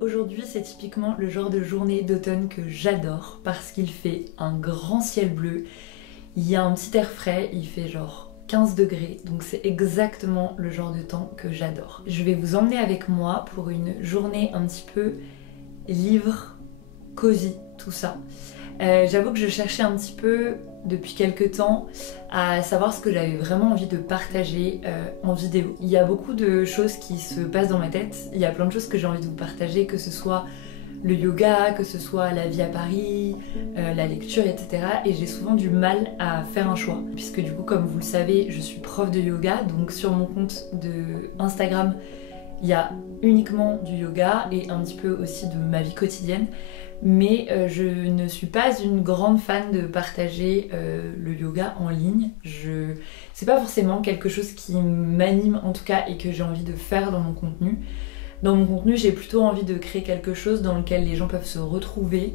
Aujourd'hui, c'est typiquement le genre de journée d'automne que j'adore parce qu'il fait un grand ciel bleu, il y a un petit air frais, il fait genre 15 degrés, donc c'est exactement le genre de temps que j'adore. Je vais vous emmener avec moi pour une journée un petit peu livre, cosy, tout ça. J'avoue que je cherchais un petit peu depuis quelques temps à savoir ce que j'avais vraiment envie de partager en vidéo. Il y a beaucoup de choses qui se passent dans ma tête, il y a plein de choses que j'ai envie de vous partager, que ce soit le yoga, que ce soit la vie à Paris, la lecture, etc. Et j'ai souvent du mal à faire un choix, puisque du coup, comme vous le savez, je suis prof de yoga, donc sur mon compte de Instagram, il y a uniquement du yoga et un petit peu aussi de ma vie quotidienne. Mais je ne suis pas une grande fan de partager le yoga en ligne. C'est pas forcément quelque chose qui m'anime en tout cas et que j'ai envie de faire dans mon contenu. Dans mon contenu, j'ai plutôt envie de créer quelque chose dans lequel les gens peuvent se retrouver,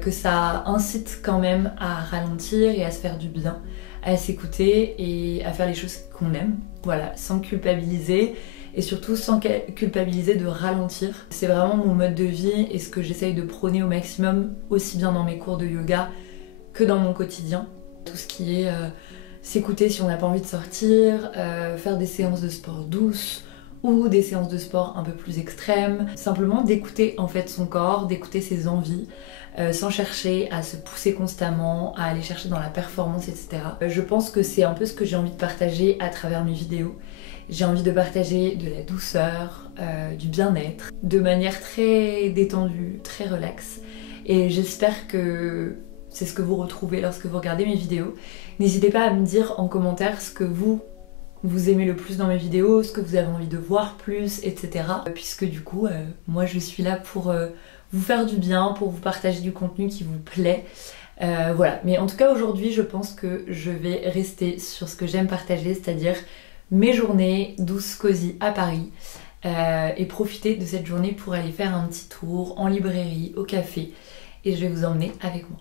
que ça incite quand même à ralentir et à se faire du bien, à s'écouter et à faire les choses qu'on aime, voilà, sans culpabiliser. Et surtout sans culpabiliser de ralentir. C'est vraiment mon mode de vie et ce que j'essaye de prôner au maximum, aussi bien dans mes cours de yoga que dans mon quotidien. Tout ce qui est s'écouter si on n'a pas envie de sortir, faire des séances de sport douces ou des séances de sport un peu plus extrêmes. Simplement d'écouter en fait son corps, d'écouter ses envies, sans chercher à se pousser constamment, à aller chercher dans la performance, etc. Je pense que c'est un peu ce que j'ai envie de partager à travers mes vidéos. J'ai envie de partager de la douceur, du bien-être, de manière très détendue, très relaxe. Et j'espère que c'est ce que vous retrouvez lorsque vous regardez mes vidéos. N'hésitez pas à me dire en commentaire ce que vous aimez le plus dans mes vidéos, ce que vous avez envie de voir plus, etc. Puisque du coup, moi je suis là pour vous faire du bien, pour vous partager du contenu qui vous plaît. Voilà, mais en tout cas aujourd'hui je pense que je vais rester sur ce que j'aime partager, c'est-à-dire mes journées douces, cosy à Paris et profiter de cette journée pour aller faire un petit tour en librairie, au café et je vais vous emmener avec moi.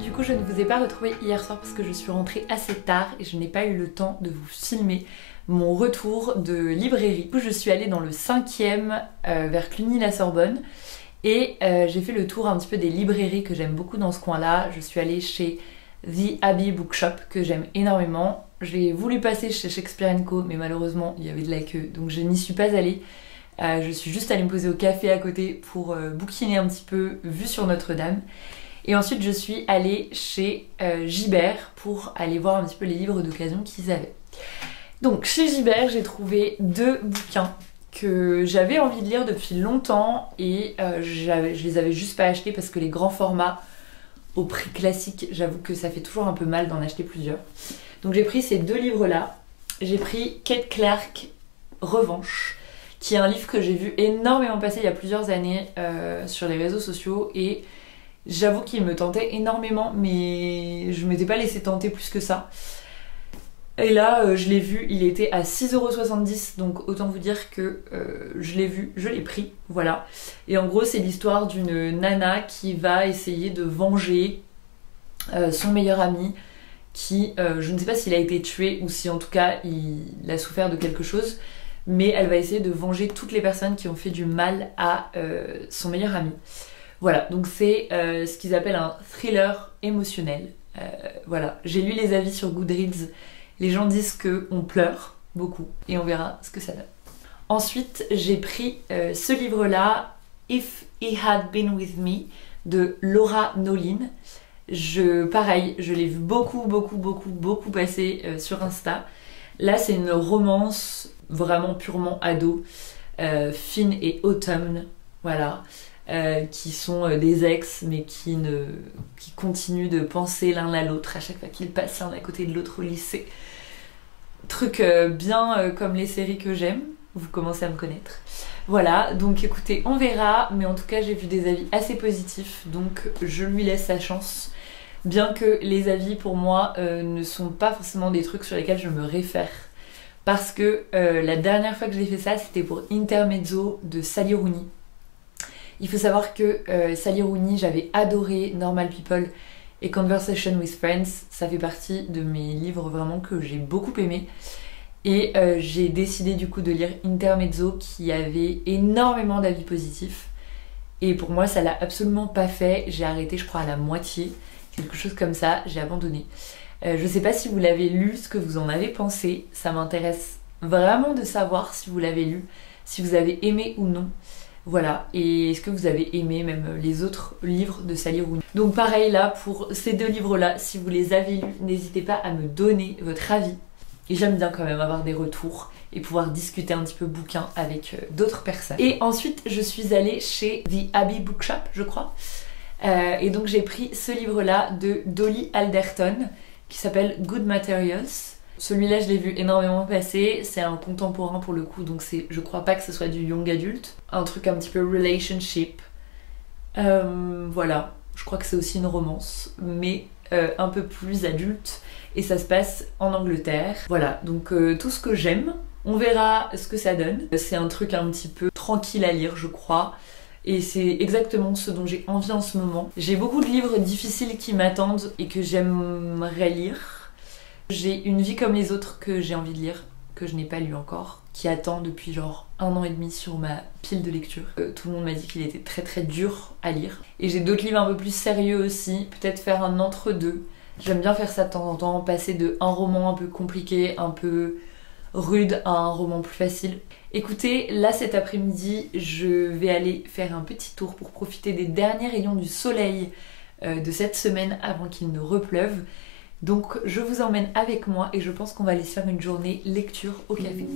Du coup, je ne vous ai pas retrouvé hier soir parce que je suis rentrée assez tard et je n'ai pas eu le temps de vous filmer mon retour de librairie. Du coup, je suis allée dans le 5e vers Cluny-la-Sorbonne Et j'ai fait le tour un petit peu des librairies que j'aime beaucoup dans ce coin-là. Je suis allée chez The Abbey Bookshop que j'aime énormément. J'ai voulu passer chez Shakespeare & Co mais malheureusement il y avait de la queue donc je n'y suis pas allée. Je suis juste allée me poser au café à côté pour bouquiner un petit peu vue sur Notre-Dame. Et ensuite je suis allée chez Gibert pour aller voir un petit peu les livres d'occasion qu'ils avaient. Donc chez Gibert j'ai trouvé 2 bouquins que j'avais envie de lire depuis longtemps et je les avais juste pas achetés parce que les grands formats au prix classique, j'avoue que ça fait toujours un peu mal d'en acheter plusieurs. Donc j'ai pris ces 2 livres-là. J'ai pris Kate Clark, Revanche, qui est un livre que j'ai vu énormément passer il y a plusieurs années sur les réseaux sociaux et j'avoue qu'il me tentait énormément mais je m'étais pas laissé tenter plus que ça. Et là, je l'ai vu, il était à 6,70 € donc autant vous dire que je l'ai vu, je l'ai pris, voilà. Et en gros, c'est l'histoire d'une nana qui va essayer de venger son meilleur ami qui, je ne sais pas s'il a été tué ou si en tout cas il a souffert de quelque chose, mais elle va essayer de venger toutes les personnes qui ont fait du mal à son meilleur ami. Voilà, donc c'est ce qu'ils appellent un thriller émotionnel. Voilà, j'ai lu les avis sur Goodreads. Les gens disent qu'on pleure beaucoup et on verra ce que ça donne. Ensuite, j'ai pris ce livre-là, If He Had Been With Me, de Laura Nolin. Pareil, je l'ai vu beaucoup passer sur Insta. Là, c'est une romance vraiment purement ado, Finn et Autumn, voilà, qui sont des ex mais qui continuent de penser l'un à l'autre à chaque fois qu'ils passent l'un à côté de l'autre au lycée. Truc bien comme les séries que j'aime, vous commencez à me connaître. Voilà, donc écoutez, on verra, mais en tout cas j'ai vu des avis assez positifs, donc je lui laisse sa chance. Bien que les avis pour moi ne sont pas forcément des trucs sur lesquels je me réfère. Parce que la dernière fois que j'ai fait ça, c'était pour Intermezzo de Sally Rooney. Il faut savoir que Sally Rooney, j'avais adoré Normal People et Conversation with Friends. Ça fait partie de mes livres vraiment que j'ai beaucoup aimé. Et j'ai décidé du coup de lire Intermezzo qui avait énormément d'avis positifs. Et pour moi, ça l'a absolument pas fait. J'ai arrêté, je crois, à la moitié. Quelque chose comme ça, j'ai abandonné. Je sais pas si vous l'avez lu, ce que vous en avez pensé. Ça m'intéresse vraiment de savoir si vous l'avez lu, si vous avez aimé ou non. Voilà, et est-ce que vous avez aimé même les autres livres de Sally Rooney. Donc pareil là, pour ces 2 livres-là, si vous les avez lus, n'hésitez pas à me donner votre avis. Et j'aime bien quand même avoir des retours et pouvoir discuter un petit peu bouquin avec d'autres personnes. Et ensuite, je suis allée chez The Abbey Bookshop, je crois. Et donc j'ai pris ce livre-là de Dolly Alderton qui s'appelle Good Materials. Celui-là, je l'ai vu énormément passer. C'est un contemporain pour le coup, donc je crois pas que ce soit du young adulte. Un truc un petit peu relationship. Voilà, je crois que c'est aussi une romance, mais un peu plus adulte. Et ça se passe en Angleterre. Voilà, donc tout ce que j'aime. On verra ce que ça donne. C'est un truc un petit peu tranquille à lire, je crois. Et c'est exactement ce dont j'ai envie en ce moment. J'ai beaucoup de livres difficiles qui m'attendent et que j'aimerais lire. J'ai Une vie comme les autres que j'ai envie de lire, que je n'ai pas lu encore, qui attend depuis genre 1 an et demi sur ma pile de lecture. Tout le monde m'a dit qu'il était très dur à lire. Et j'ai d'autres livres un peu plus sérieux aussi, peut-être faire un entre-deux. J'aime bien faire ça de temps en temps, passer de un roman un peu compliqué, un peu rude à un roman plus facile. Écoutez, là cet après-midi, je vais aller faire un petit tour pour profiter des derniers rayons du soleil de cette semaine avant qu'il ne repleuve. Donc je vous emmène avec moi et je pense qu'on va aller se faire une journée lecture au café.